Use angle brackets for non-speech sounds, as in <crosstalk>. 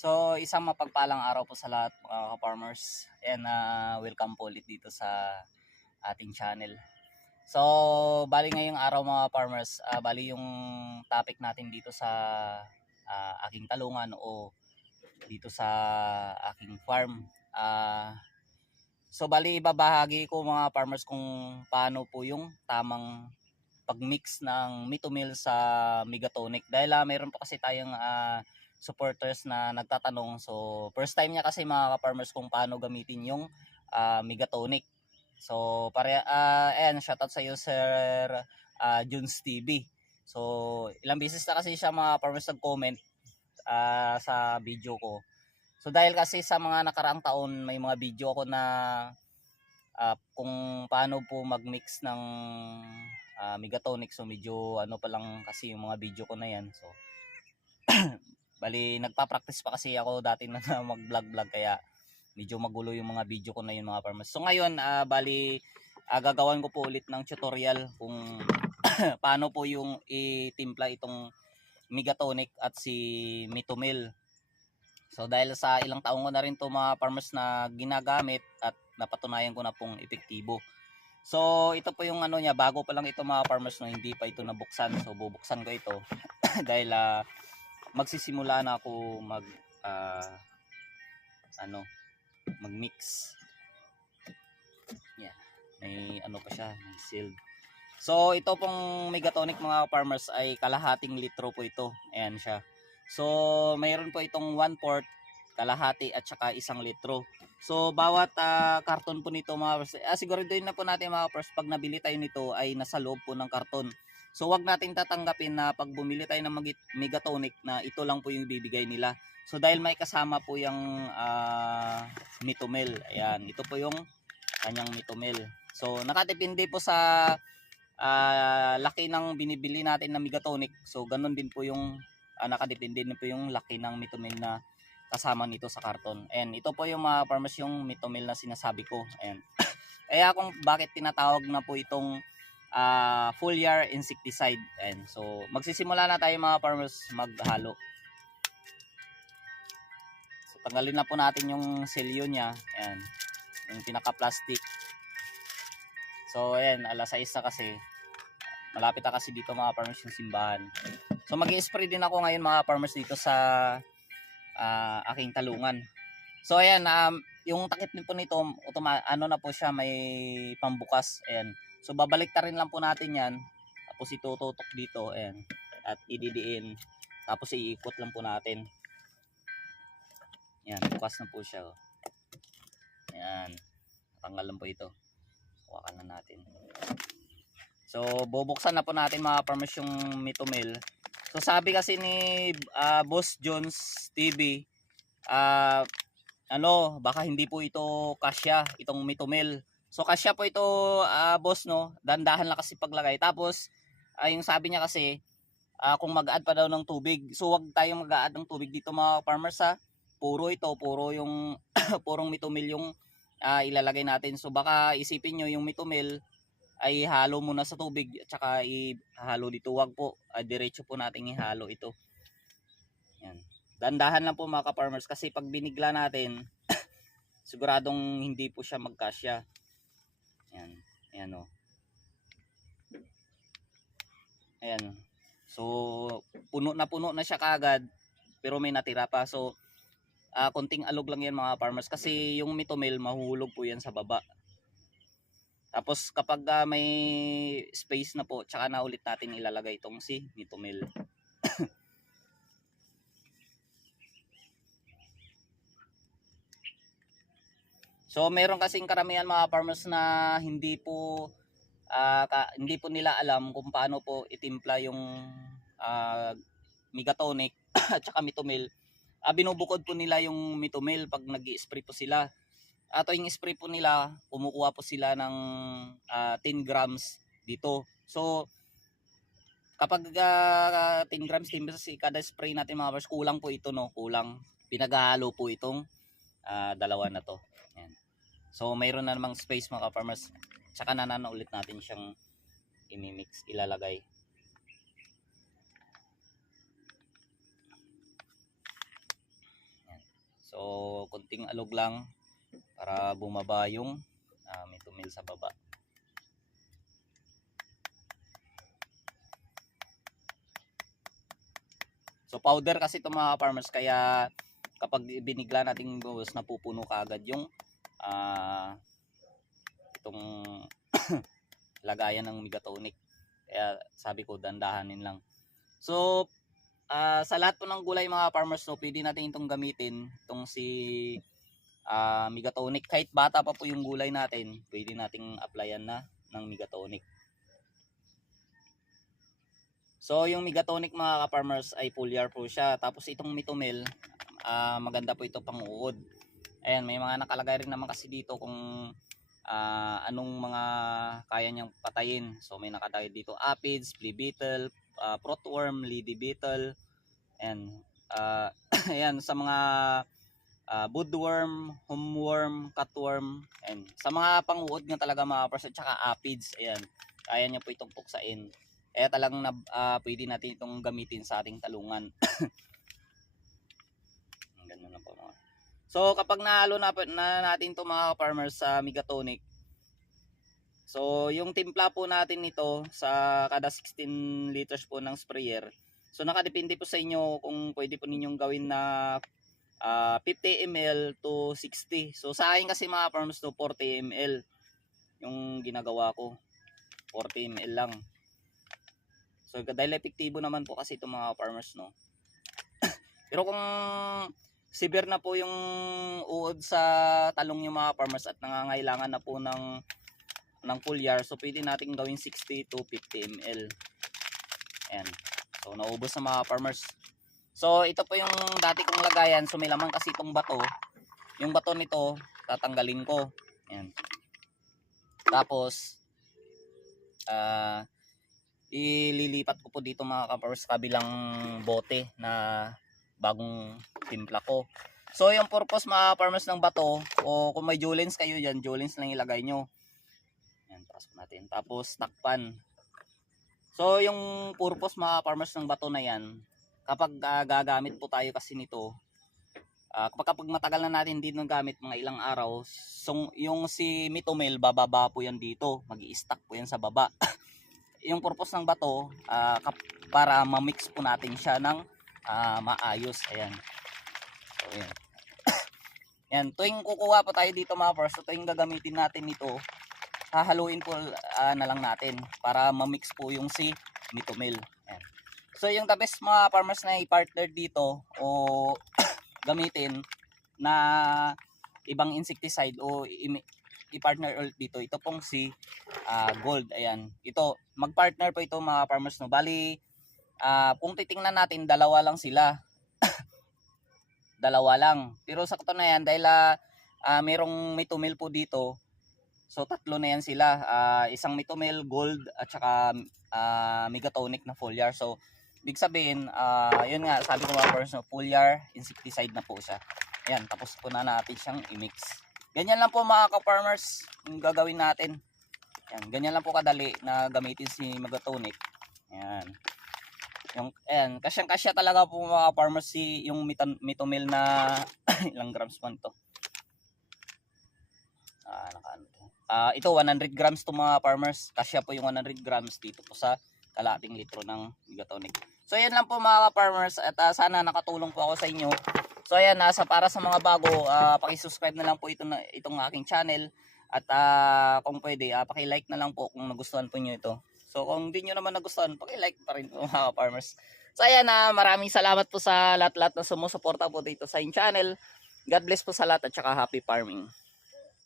So, isang mapagpalang araw po sa lahat mga farmers and uh, welcome po ulit dito sa ating channel. So, bali ngayong araw mga farmers, ah, bali yung topic natin dito sa ah, aking talungan o dito sa aking farm. Ah, so, bali ibabahagi ko mga farmers kung paano po yung tamang pagmix ng Mitomil sa Megatonic. Dahil ah, mayroon po kasi tayong ah, supporters na nagtatanong. So, first time niya kasi mga farmers kung paano gamitin yung ah, Megatonic. So, pare ah ayan, shoutout sa iyo Sir ah, Junes TV. So, ilang beses na kasi siya mga farmers nag-comment ah, sa video ko. So, dahil kasi sa mga nakaraang taon, may mga video ako na ah, kung paano po mag-mix ng ah, Megatonic. So, medyo ano pa lang kasi yung mga video ko na yan. So, <clears throat> bali, nagpa-practice pa kasi ako dati na <laughs> mag-vlog-vlog kaya medyo magulo yung mga video ko na yun mga farmers. So ngayon, ah, bali, ah, gagawan ko po ulit ng tutorial kung <coughs> paano po yung itimpla itong Megatonic at si Mitomil. So dahil sa ilang taong ko na rin to mga farmers na ginagamit at napatunayan ko na pong epektibo. So ito po yung ano niya, bago pa lang ito mga farmers no, hindi pa ito nabuksan. So bubuksan ko ito <coughs> dahil ah, magsisimula na ako mag ah, ano mag-mix. Yeah. May ano pa siya, may sealed. So ito pong Megatonic mga farmers ay kalahating litro po ito. Ayan siya. So mayroon po itong 1 quart, kalahati at saka isang litro. So bawat ah, karton po nito mga farmers, ah, siguraduhin na po natin mga farmers pag nabili tayo nito ay nasa loob po ng karton. So wag nating tatanggapin na pag bumili tayo ng Megatonic na ito lang po yung bibigay nila. So dahil may kasama po yung ah, Mitomil. Ayan, ito po yung kanyang Mitomil. So nakatipindi po sa ah, laki ng binibili natin na Megatonic. So ganun din po yung uh, nakadepende din po yung laki ng Mitomil na kasama nito sa karton. And ito po yung mga farmers yung Mitomil na sinasabi ko. Ayan. <coughs> Kaya kung bakit tinatawag na po itong ah, foliar insecticide. Ayan. So magsisimula na tayo mga farmers maghalo. So tanggalin na po natin yung selyo niya. Ayan. Yung pinaka-plastic. So ayan, alas 6 na kasi. Malapit na kasi dito mga farmers yung simbahan. So mag spray din ako ngayon mga farmers dito sa ah, aking talungan. So ayan, um, yung takip po nito, automa- ano na po siya, may pambukas. Ayan. So babalik rin lang po natin yan. Tapos itututok dito. Ayan. At ididiin. Tapos iikot lang po natin. Ayan. Bukas na po siya. oh. Ayan. Tanggal lang po ito. Hawakan na natin. So bubuksan na po natin mga farmers yung mitomil. So sabi kasi ni ah, Boss Jones TV, ah ano, baka hindi po ito kasya, itong mitomil. So kasya po ito, ah, boss no, dandahan lang kasi paglagay. Tapos ah, yung sabi niya kasi ah, kung mag-add pa daw ng tubig. So wag tayong mag-add ng tubig dito mga farmers ha. Puro ito, puro yung <coughs> purong mitomil yung ah, ilalagay natin. So baka isipin nyo yung mitomil ay halo muna sa tubig at saka ihalo dito. Wag po, ah, diretso po nating ihalo ito. Yan. Dandahan lang po mga ka-farmers kasi pag binigla natin, <coughs> siguradong hindi po siya magkasya. Yan. Ayan o. Ayan. So, puno na puno na siya kagad pero may natira pa. So, ah konting alog lang yan mga farmers kasi yung mitomil mahuhulog po yan sa baba. Tapos kapag ah, may space na po, tsaka na ulit natin ilalagay itong si mitomil. <coughs> So meron kasing karamihan mga farmers na hindi po ah, ka- hindi po nila alam kung paano po itimpla yung ah, Megatonic <clears throat> at saka Mitomil. Ah, binubukod po nila yung Mitomil pag nag spray po sila. At yung spray po nila, kumukuha po sila ng ah, 10 grams dito. So kapag ah, 10 grams, 10 grams kada spray natin mga farmers, kulang po ito no, kulang. Pinaghalo po itong ah, dalawa na to. So mayroon na namang space mga farmers. Tsaka na ulit natin siyang imimix, ilalagay. So, kunting alog lang para bumaba yung uh, mitomil sa baba. So, powder kasi ito mga farmers kaya kapag binigla natin buhos, napupuno kaagad yung ah itong <coughs> lagayan ng megatonic. Kaya sabi ko, dandahanin lang. So, ah, sa lahat po ng gulay mga farmers, so pwede natin itong gamitin. Itong si ah, megatonic. Kahit bata pa po yung gulay natin, pwede nating applyan na ng megatonic. So, yung megatonic mga ka-farmers ay foliar po siya. Tapos itong mitomil, ah, maganda po ito pang uod. Ayan, may mga nakalagay rin naman kasi dito kung ah, anong mga kaya niyang patayin. So may nakalagay dito aphids, flea beetle, uh, protworm, lady beetle, and ah, <clears throat> ayan sa mga ah, woodworm, homeworm, cutworm, and sa mga panguod nga talaga mga pers at saka aphids, ayan, kaya niya po itong puksain. Kaya talagang na, ah, pwede natin itong gamitin sa ating talungan. <clears throat> Ganun na po mga So kapag nahalo na, na natin to mga farmers sa Megatonic. So yung timpla po natin nito sa kada 16 liters po ng sprayer. So nakadepende po sa inyo kung pwede po ninyong gawin na ah, 50 ml to 60. So sa akin kasi mga farmers to 40 ml yung ginagawa ko. 40 ml lang. So dahil epektibo naman po kasi itong mga farmers no. <coughs> Pero kung severe na po yung uod sa talong yung mga farmers at nangangailangan na po ng ng foliar so pwede nating gawin 60 to 50 ml ayan. So naubos na mga farmers. So ito po yung dati kong lagayan. So may laman kasi itong bato. Yung bato nito tatanggalin ko. Ayan. Tapos ah ililipat ko po dito mga farmers kabilang bote na bagong timpla ko. So yung purpose mga farmers ng bato o kung may Jolens kayo dyan, Jolens lang ilagay nyo. Yan, pasok natin. Tapos takpan. So yung purpose mga farmers ng bato na yan, kapag ah, gagamit po tayo kasi nito, ah, kapag, kapag matagal na natin ng gamit mga ilang araw, so, yung si mitomel bababa po yan dito, mag stack po yan sa baba. <laughs> yung purpose ng bato, kap- para ma-mix po natin siya ng ah, maayos. Ayan. So, ayan. <coughs> yan. Tuwing kukuha pa tayo dito mga pars, so tuwing gagamitin natin ito, hahaluin po ah, na lang natin para ma-mix po yung si mitomil. Ayan. So yung the best mga farmers na i-partner dito o <coughs> gamitin na ibang insecticide o i-partner ulit dito. Ito pong si ah, gold. Ayan. Ito, mag-partner po ito mga farmers no. Bali, ah kung titingnan natin, dalawa lang sila. <laughs> dalawa lang. Pero sakto na yan dahil ah, ah, merong mitomil po dito. So tatlo na yan sila. Ah, isang mitomil, gold at saka ah, megatonic na foliar. So big sabihin, ah, yun nga, sabi ko mga no, foliar insecticide na po siya. Ayan, tapos po na natin siyang i-mix. Ganyan lang po mga ka-farmers yung gagawin natin. Yan, ganyan lang po kadali na gamitin si Megatonic. Yan. Yung ayan, kasyang-kasya talaga po mga si yung mitomil na <coughs> ilang grams man to. Ah, nakaano to. Ah, ito 100 grams to mga farmers. Kasya po yung 100 grams dito po sa kalating litro ng Megatonic. So ayan lang po mga farmers at ah, sana nakatulong po ako sa inyo. So ayan, nasa para sa mga bago, ah, paki-subscribe na lang po ito na itong aking channel at ah, kung pwede, ah, paki-like na lang po kung nagustuhan po niyo ito. So kung hindi niyo naman nagustuhan, paki-like pa rin po mga farmers. So ayan, ah, maraming salamat po sa lahat-lahat na sumusuporta po dito sa in channel. God bless po sa lahat at saka happy farming.